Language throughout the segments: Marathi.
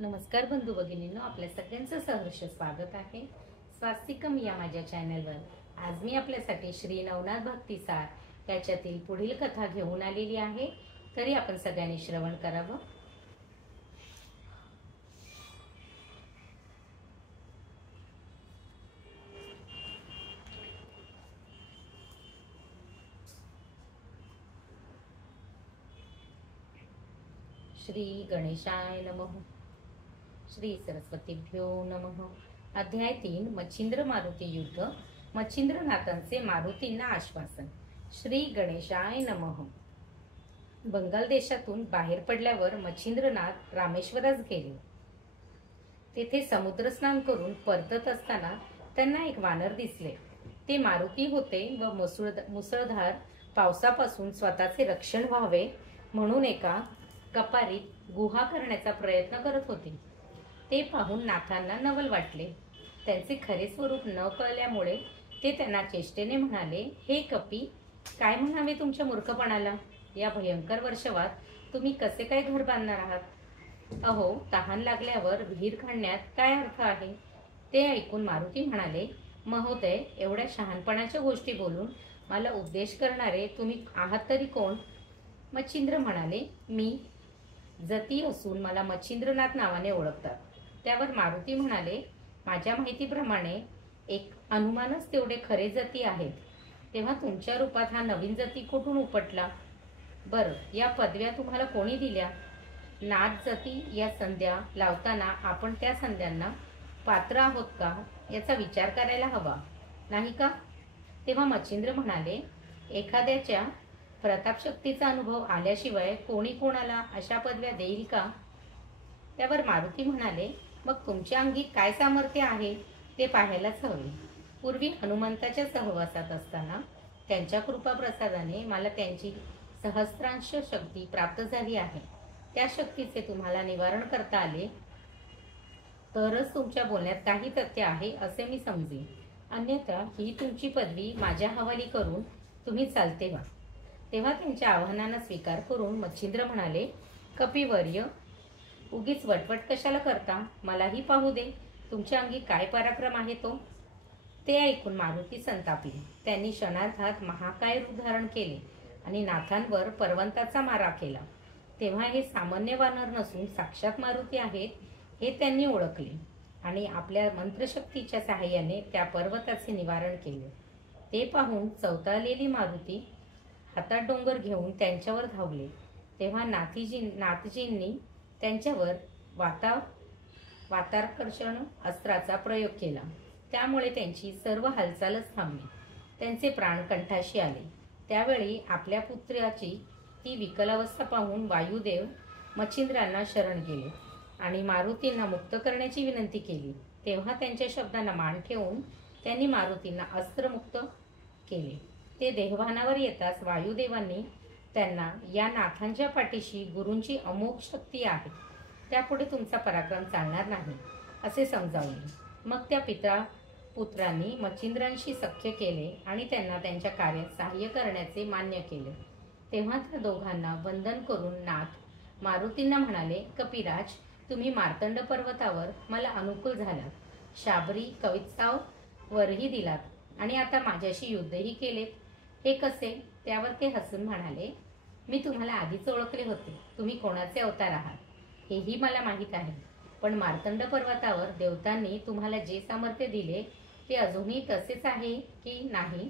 नमस्कार बंधू भगिनींनो, आपल्या सगळ्यांचं सहर्ष स्वागत आहे स्वास्तिकम या माझ्या चॅनलवर। आज मी आपल्यासाठी श्री नवनाथ भक्तिसार याच्यातील पुढील कथा घेऊन आलेली आहे, तरी आपण सगळ्यांनी श्रवण करावं। श्री गणेशाय नमः। श्री सरस्वतीभ्यो नमः। अध्याय 3 मच्छिंद्र मारुती युद्ध। मच्छिंद्रनाथांचे मारुतींना आश्वासन। श्री गणेशाय नमः। बंगाल देशातून बाहेर पडल्यावर मच्छिंद्रनाथ रामेश्वरास गेले। तेथे समुद्र स्नान करून परतत असताना त्यांना एक वानर दिसले। ते मारुती होते व मुसळधार पावसापासून स्वतःचे रक्षण व्हावे म्हणून एका कपारीत गुहा करण्याचा प्रयत्न करत होते। ते पाहून नाथांना नवल वाटले। त्यांचे खरे स्वरूप न कळल्यामुळे ते त्यांना चेष्टेने म्हणाले, हे कपी, काय म्हणावे तुमच्या मूर्खपणाला? या भयंकर वर्षावात तुम्ही कसे काय घर बांधणार आहात? अहो, तहान लागल्यावर विहीर खणण्यात काय अर्थ आहे? ते ऐकून मारुती म्हणाले, महोदय, एवढ्या शहाणपणाच्या गोष्टी बोलून मला उपदेश करणारे तुम्ही आहात तरी कोण? मच्छिंद्र म्हणाले, मी जती असून मला मच्छिंद्रनाथ नावाने ओळखतात। त्यावर मारुती म्हणाले, माझ्या माहितीप्रमाणे एक अनुमानच तेवढे खरे जती आहेत। तेव्हा तुमच्या रूपात हा नवीन जती कुठून उपटला? बरं, या पदव्या तुम्हाला कोणी दिल्या? नाथ जती या संध्या लावताना आपण त्या संध्यांना पात्र आहोत का याचा विचार करायला हवा, नाही का? तेव्हा मच्छिंद्र म्हणाले, एखाद्याच्या प्रतापशक्तीचा अनुभव आल्याशिवाय कोणी कोणाला अशा पदव्या देईल का? त्यावर मारुती म्हणाले, मग तुमच्या अंगी काय सामर्थ्य आहे ते पाहायलाच हवे। पूर्वी हनुमंताच्या सहवासात असताना त्यांच्या कृपाप्रसादाने मला त्यांची सहस्रांश शक्ती प्राप्त झाली आहे। त्या शक्तीचे तुम्हाला निवारण करता आले तरच तुमच्या बोलण्यात काही तथ्य आहे असे मी समजेन, अन्यथा ही तुमची पदवी माझ्या हवाली करून तुम्ही चालते व्हा। तेव्हा त्यांच्या आव्हानांना स्वीकार करून मच्छिंद्र म्हणाले, कपिवर्य, उगीच वटवट कशाला करता? मलाही पाहू दे तुमच्या अंगी काय पराक्रम आहे तो। ते ऐकून मारुती संतापले। त्यांनी क्षणार्धात महाकाय रूप धारण केले आणि नाथांवर पर्वताचा मारा केला। तेव्हा हे सामान्य वानर नसून साक्षात मारुती आहेत हे त्यांनी ओळखले आणि आपल्या मंत्रशक्तीच्या सहाय्याने त्या पर्वताचे निवारण केले। ते पाहून चवताळलेली मारुती हातात डोंगर घेऊन त्यांच्यावर धावले। तेव्हा नाथजींनी त्यांच्यावर वाताकर्षण अस्त्राचा प्रयोग केला। त्यामुळे त्यांची सर्व हालचालच थांबली। त्यांचे प्राण कंठाशी आले। त्यावेळी आपल्या पुत्राची ती विकल अवस्था पाहून वायुदेव मच्छिंद्रांना शरण गेले आणि मारुतींना मुक्त करण्याची विनंती केली। तेव्हा त्यांच्या शब्दांना मान ठेवून त्यांनी मारुतींना अस्त्रमुक्त केले। ते देहभानावर येताच वायुदेवांनी त्यांना, या नाथांच्या पाठीशी गुरूंची अमोघ शक्ती आहे, त्यापुढे तुमचा पराक्रम चालणार नाही असे समजावले। मग त्या पुत्रांनी मच्छिंद्रांशी सख्य केले आणि त्यांना त्यांच्या कार्यात सहाय्य करण्याचे मान्य केले। तेव्हा त्या दोघांना वंदन करून नाथ मारुतींना म्हणाले, कपिराज, तुम्ही मार्तंड पर्वतावर मला अनुकूल झालात, शाबरी कवित्साव वरही दिलात आणि आता माझ्याशी युद्धही केलेत, हे कसे? त्यावर ते हसून म्हणाले, मी तुम्हाला आधीच ओळखले होते। तुम्ही कोणाचे अवतार आहात हेही मला माहीत आहे, पण मार्तंड पर्वतावर देवतांनी तुम्हाला जे सामर्थ्य दिले ते अजूनही तसेच आहे की नाही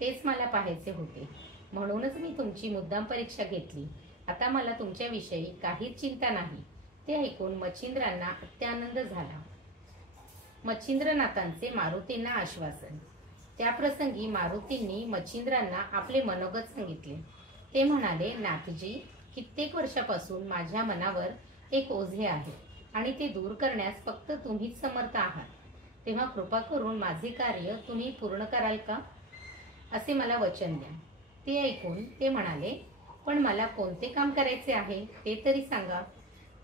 तेच मला पाहायचे होते, म्हणूनच मी तुमची मुद्दाम परीक्षा घेतली। आता मला तुमच्याविषयी काहीच चिंता नाही। ते ऐकून मच्छिंद्रांना अत्यानंद झाला। मच्छिंद्रनाथांचे मारुतींना आश्वासन। त्याप्रसंगी मारुतींनी मच्छिंद्रांना आपले मनोगत सांगितले। ते म्हणाले, नाथजी, कित्येक वर्षापासून माझ्या मनावर एक ओझे आहे आणि ते दूर करण्यास फक्त तुम्हीच समर्थ आहात। तेव्हा कृपा करून माझे कार्य तुम्ही पूर्ण कराल का असे मला वचन द्या। ते ऐकून ते म्हणाले, पण मला कोणते काम करायचे आहे ते तरी सांगा।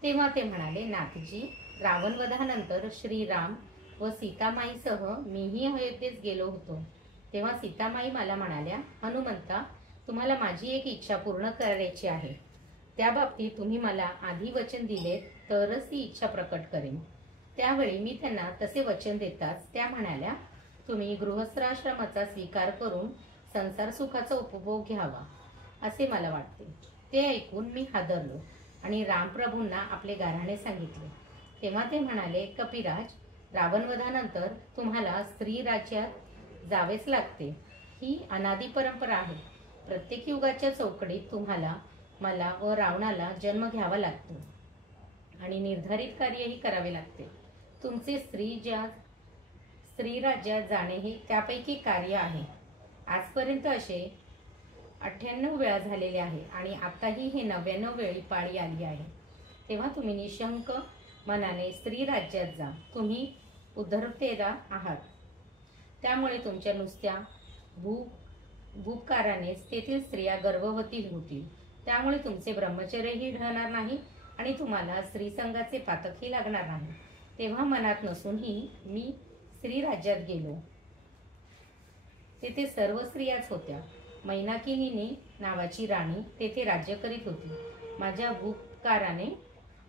तेव्हा ते म्हणाले, नाथजी, रावणवधानंतर श्रीराम व सीतामाईसह मीही अयोध्येस गेलो होतो। तेव्हा सीतामाई मला म्हणाल्या, हनुमंता, तुम्हाला माझी एक इच्छा पूर्ण करायची आहे। त्या बाबतीत तुम्ही मला आधी वचन दिलेत तरच ती इच्छा प्रकट करेन. त्यावेळी मी त्यांना तसे वचन देताच त्या म्हणाल्या, तुम्ही गृहस्थाश्रमाचा स्वीकार करून संसार सुखाचा उपभोग घ्यावा असे मला वाटते. ते ऐकून मी हादरलो आणि रामप्रभूंना आपले गाऱ्हाणे सांगितले. तेव्हा ते म्हणाले, कपिराज, रावणवधानंतर तुम्हाला स्त्री राज्यात जावेच लागते. ही अनादी परंपरा आहे. प्रत्येक युगाच्या चौकडीत तुम्हाला, मला व रावणाला जन्म घ्यावा लागतो आणि निर्धारित कार्यही करावे लागते. तुमचे स्त्री राज्यात जाणे हे त्यापैकी कार्य आहे. आजपर्यंत असे 98 वेळा झालेले आहे आणि आताही हे 99 वेळी पाळी आली आहे. तेव्हा तुम्ही निशंक मनाने स्त्री राज्यात जा. तुम्ही उद्धरतेला आहात, त्यामुळे तुमच्या नुसत्या भूपकारानेच तेथील स्त्रिया गर्भवती होतील. त्यामुळे तुमचे ब्रह्मचर्यही ढळणार नाही आणि तुम्हाला स्त्रीसंगाचे पातकही लागणार नाही. तेव्हा मनात नसूनही मी स्त्री राज्यात गेलो. तेथे सर्व स्त्रियाच होत्या. मैनाकिनी नावाची राणी तेथे राज्य करीत होती. माझ्या भूपकाराने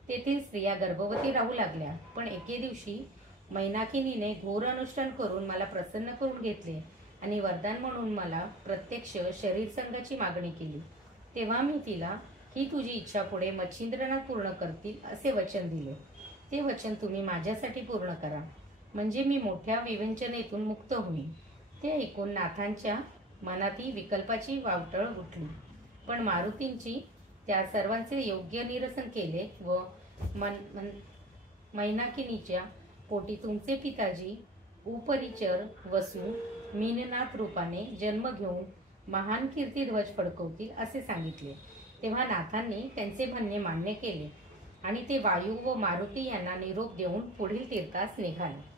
तेथील स्त्रिया गर्भवती राहू लागल्या. पण एके दिवशी मैनाकिनीने घोर अनुष्ठान करून मला प्रसन्न करून घेतले आणि वरदान म्हणून मला प्रत्यक्ष शरीर संगाची मागणी केली. तेव्हा मी तिला, ही तुझी इच्छा पुढे मच्छिंद्रनाथ पूर्ण करतील असे वचन दिले. ते वचन तुम्ही माझ्यासाठी पूर्ण करा, म्हणजे मी मोठ्या विवंचनेतून मुक्त होईन. ते ऐकून नाथांच्या मनातही विकल्पाची वावटळ उठली. पण मारुतींची त्या सर्वांचे योग्य निरसन केले व मैनाकिनीच्या पोटी तुमचे पिताजी उपरिचर वसू मीननाथ रूपाने जन्म घेऊन महान कीर्तिध्वज फडकवतील असे सांगितले. तेव्हा नाथांनी त्यांचे म्हणणे मान्य केले आणि ते वायू व मारुती यांना निरोप देऊन पुढील तीर्थास निघाले.